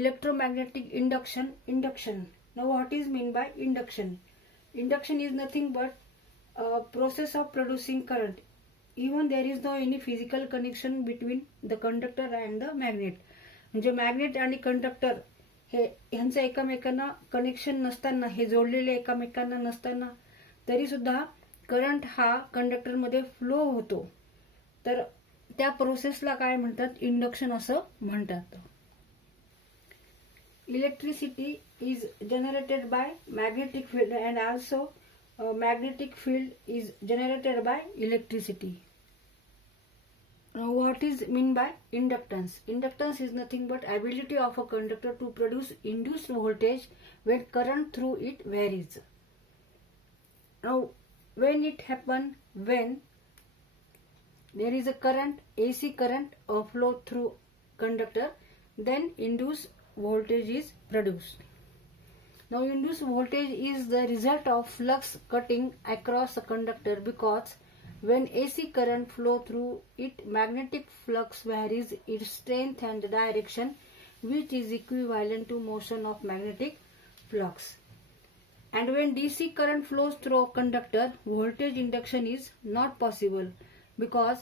electromagnetic induction. Now what is mean by induction? Induction is nothing but a process of producing current. Even there is no any physical connection between the conductor and the magnet. म्हणजे magnet आणि conductor हे ह्यांचं एकमेकांना connection नसताना, हे जोडलेले एकमेकांना नसताना तरी सुद्धा करंट हा कंडक्टर मध्ये फ्लो होतो. तर त्या प्रोसेसला काय म्हणतात? इंडक्शन असं म्हणतात. Electricity is generated by magnetic field and also magnetic field is generated by electricity. Now what is mean by inductance? Inductance is nothing but ability of a conductor to produce induced voltage when current through it varies. Now when it happen, when there is a current, AC current flow through conductor, then induced voltage is produced. Now induced voltage is the result of flux cutting across a conductor, because when AC current flow through it, magnetic flux varies its strength and direction, which is equivalent to motion of magnetic flux. And when DC current flows through a conductor, voltage induction is not possible, because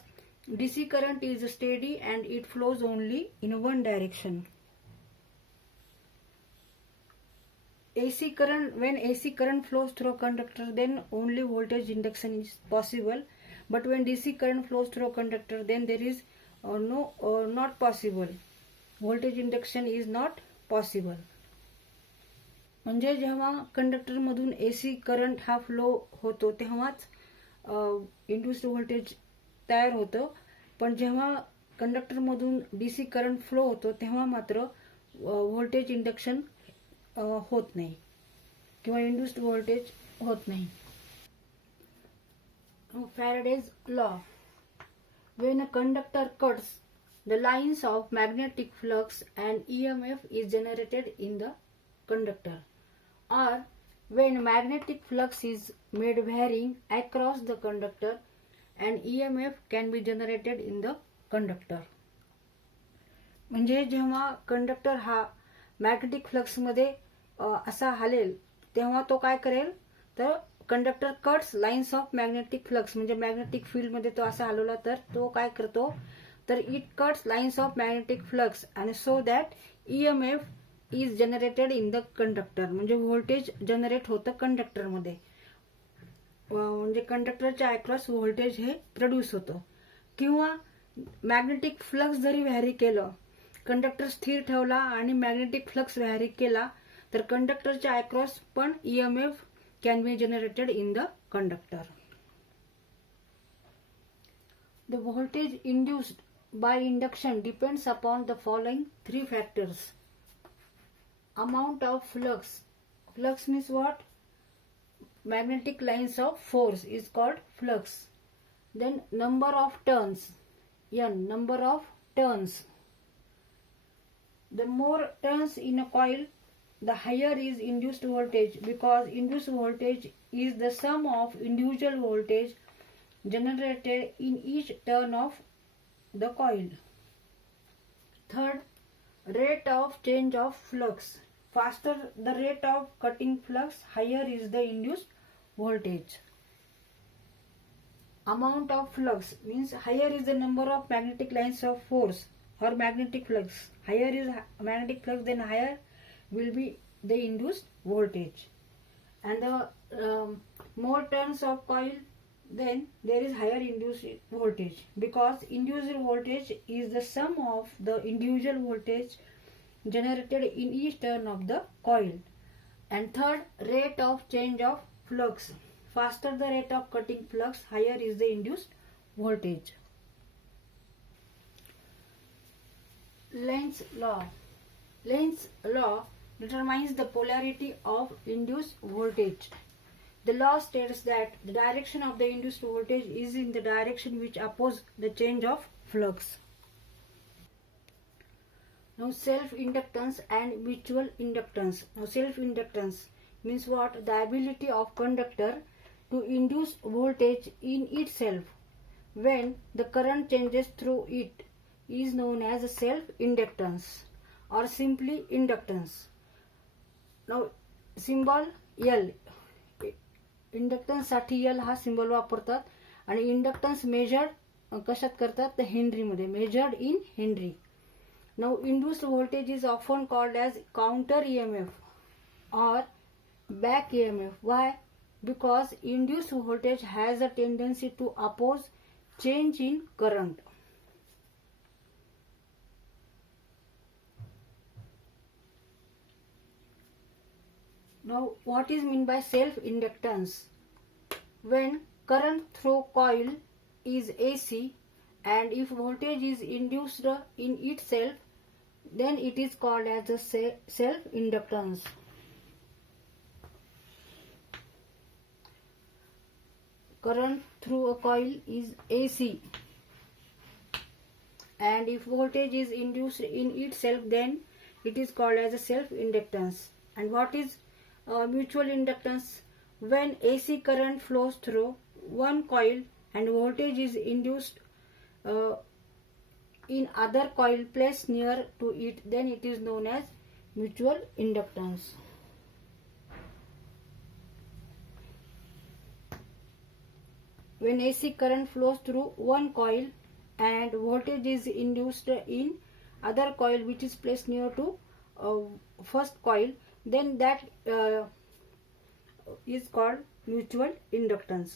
DC current is steady and it flows only in one direction. AC current, when AC current flows through a conductor, then only voltage induction is possible. But when DC current flows through a conductor, then there is not possible. Voltage induction is not possible. म्हणजे जेव्हा conductor मधून AC current हा flow होतो तेव्हाच induced voltage तयार होतं. पण जेव्हा कंडक्टर मधून DC करंट फ्लो होतो तेव्हा मात्र व्होल्टेज इंडक्शन होत नाही किंवा इंड्यूस्ड व्होल्टेज होत नाही. Faraday's law. When a conductor cuts the lines of magnetic flux, an EMF is generated in the conductor. Or when magnetic flux is made varying across the conductor, an EMF can be generated in the conductor. म्हणजे जेव्हा conductor हा magnetic flux मध्ये असा हलेल तेव्हा तो काय करेल, तर conductor cuts lines of magnetic flux, म्हणजे मॅग्नेटिक फील्ड मध्ये तो असा हलवला तर तो काय करतो, तर it cuts lines of magnetic flux आणि so that EMF is generated in the conductor. म्हणजे व्होल्टेज जनरेट होतं कंडक्टर मध्ये, म्हणजे कंडक्टरच्या अक्रॉस व्होल्टेज हे प्रोड्यूस होतं. किंवा मॅग्नेटिक फ्लक्स जरी व्हॅरी केलं, कंडक्टर स्थिर ठेवला आणि मॅग्नेटिक फ्लक्स व्हॅरी केला तर कंडक्टरच्या अक्रॉस पण EMF can be generated in the conductor. The voltage induced by induction depends upon the following three factors. Amount of flux. Flux means what? Magnetic lines of force is called flux. Then number of turns. N, number of turns. The more turns in a coil, the higher is induced voltage, because induced voltage is the sum of individual voltage generated in each turn of the coil. Third, rate of change of flux. Faster the rate of cutting flux, higher is the induced voltage. Amount of flux means higher is the number of magnetic lines of force or magnetic flux. Higher is magnetic flux, then higher will be the induced voltage. And the more turns of coil, then there is higher induced voltage, because induced voltage is the sum of the individual voltage generated in each turn of the coil. And third, rate of change of flux. Faster the rate of cutting flux, higher is the induced voltage. Lenz law. Lenz law determines the polarity of induced voltage. The law states that the direction of the induced voltage is in the direction which opposes the change of flux. Now self-inductance and mutual inductance. Now self-inductance means what? The ability of conductor to induce voltage in itself when the current changes through it is known as self-inductance. or simply inductance. Now symbol L, inductance साठी L हा symbol वापरतात आणि inductance measured कशात करतात तर henry मध्ये, measured in henry. Now induced voltage is often called as counter EMF और back EMF. Why? Because induced voltage has a tendency to oppose change in current. Now, what is meant by self-inductance? When current through coil is AC and if voltage is induced in itself, then it is called as a self-inductance. Current through a coil is AC and if voltage is induced in itself, then it is called as a self-inductance. And what is mutual inductance? When AC current flows through one coil and voltage is induced in other coil placed near to it, then it is known as mutual inductance. When AC current flows through one coil and voltage is induced in other coil which is placed near to first coil, then that is called mutual inductance.